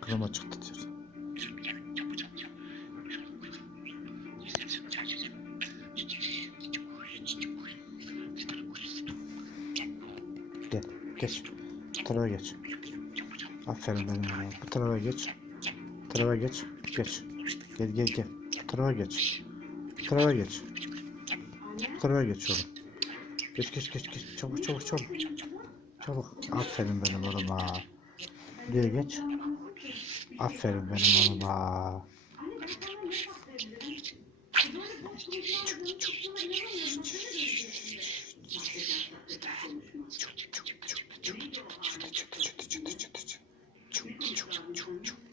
Klima çıktı diyor. Geç. Bu tarafa geç. Aferin benim oğluma. Bu tarafa geç. Bu tarafa geç. Geç. Gel gel gel. Bu tarafa geç. Bu tarafa geç. Bu tarafa geç oğlum. Geç geç geç geç. Çabuk çabuk çabuk. Çabuk. Aferin benim oğluma. Buraya geç. Aferin benim oğluma. çok çok